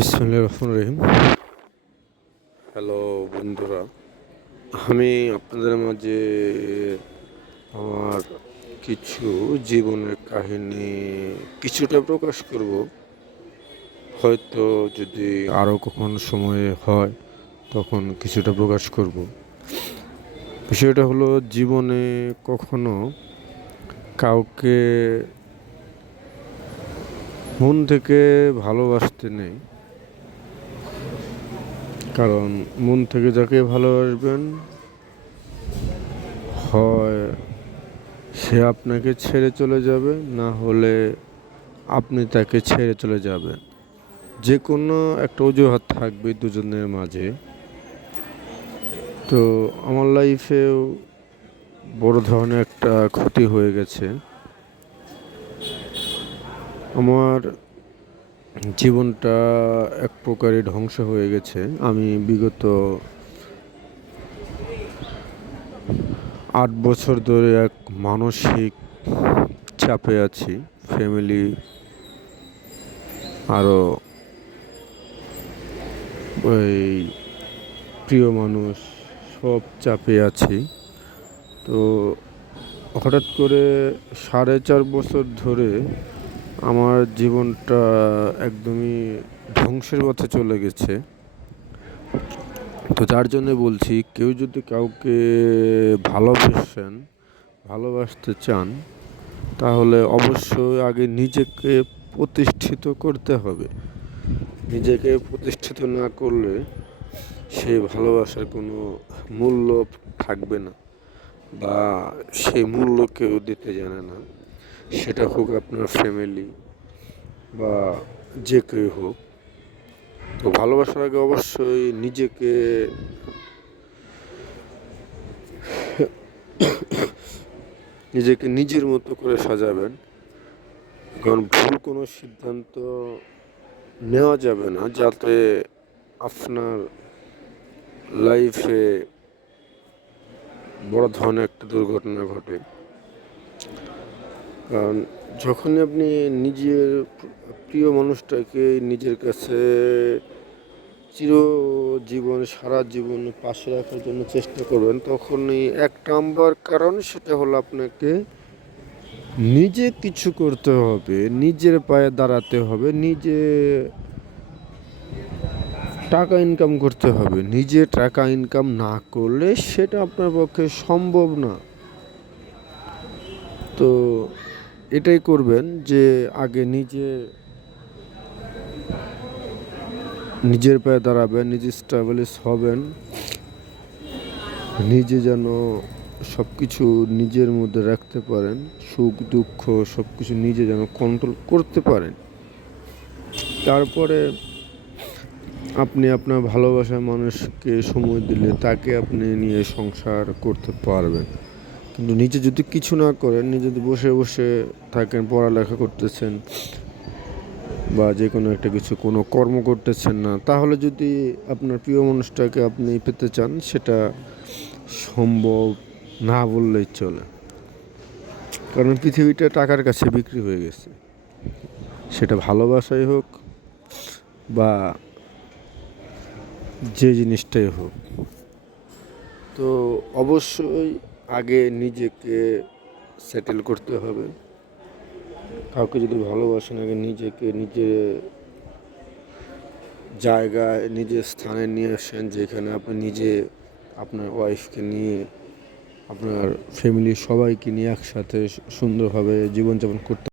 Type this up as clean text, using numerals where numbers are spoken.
বিসমিল্লাহির রহমানির রহিম। হ্যালো বন্ধুরা, আমি আপনাদের মাঝে আমার কিছু জীবনের কাহিনী কিছুটা প্রকাশ করব। হয়তো যদি আরও কখনো সময় হয় তখন কিছুটা প্রকাশ করব। বিষয়টা হলো, জীবনে কখনো কাউকে মন থেকে ভালোবাসতে নেই, কারণ মন থেকে যাকে ভালোবাসবেন হয় সে আপনাকে ছেড়ে চলে যাবে, না হলে আপনি তাকে ছেড়ে চলে যাবেন। যে কোনো একটা অজুহাত থাকবে দুজনের মাঝে। তো আমার লাইফেও বড় ধরনের একটা ক্ষতি হয়ে গেছে। আমার জীবনটা এক প্রকারই ধ্বংস হয়ে গেছে। আমি বিগত 8 বছর ধরে এক মানসিক চাপে আছি। ফ্যামিলি আরও ওই প্রিয় মানুষ সব চাপে আছি। তো হঠাৎ করে 4.5 বছর ধরে আমার জীবনটা একদমই ধ্বংসের পথে চলে গেছে। তো যার জন্য বলছি, কেউ যদি কাউকে ভালোবাসতে চান, তাহলে অবশ্যই আগে নিজেকে প্রতিষ্ঠিত করতে হবে। নিজেকে প্রতিষ্ঠিত না করলে সেই ভালোবাসার কোনো মূল্য থাকবে না, বা সেই মূল্য কেউ দিতে জানে না। সেটা হোক আপনার ফ্যামিলি বা যে কেউ হোক। তো ভালোবাসার আগে অবশ্যই নিজেকে নিজের মতো করে সাজাবেন, কারণ ভুল কোনো সিদ্ধান্ত নেওয়া যাবে না যাতে আপনার লাইফে বড় ধরনের একটা দুর্ঘটনা ঘটে। কারণ যখনই আপনি নিজের প্রিয় মানুষটাকে নিজের কাছে সারা জীবন পাশে রাখার জন্য চেষ্টা করবেন, তখনই 1 নম্বর কারণ সেটা হলো আপনাকে নিজে কিছু করতে হবে, নিজের পায়ে দাঁড়াতে হবে, নিজে টাকা ইনকাম করতে হবে। নিজে টাকা ইনকাম না করলে সেটা আপনার পক্ষে সম্ভব না। তো এটাই করবেন যে আগে নিজের পায়ে দাঁড়াবেন, নিজে স্ট্যাবলিশ হবেন, নিজে যেন সব কিছু নিজের মধ্যে রাখতে পারেন, সুখ দুঃখ সব কিছু নিজে যেন কন্ট্রোল করতে পারেন। তারপরে আপনি আপনার ভালোবাসার মানুষকে সময় দিলে তাকে আপনি নিয়ে সংসার করতে পারবেন। কিন্তু নিজে যদি কিছু না করেন, নিজে যদি বসে বসে থাকেন, পড়ালেখা করতেছেন বা যে কোনো একটা কিছু কোনো কর্ম করতেছেন না, তাহলে যদি আপনার প্রিয় মানুষটাকে আপনি পেতে চান, সেটা সম্ভব না বললেই চলে। কারণ পৃথিবীটা টাকার কাছে বিক্রি হয়ে গেছে, সেটা ভালোবাসাই হোক বা যে জিনিসটাই হোক। তো অবশ্যই আগে নিজেকে সেটেল করতে হবে। কাউকে যদি ভালোবাসেন, আগে নিজেকে নিজের জায়গায় নিজের স্থানে নিয়ে আসেন, যেখানে আপনি নিজে আপনার ওয়াইফকে নিয়ে আপনার ফ্যামিলির সবাইকে নিয়ে একসাথে সুন্দরভাবে জীবনযাপন করতে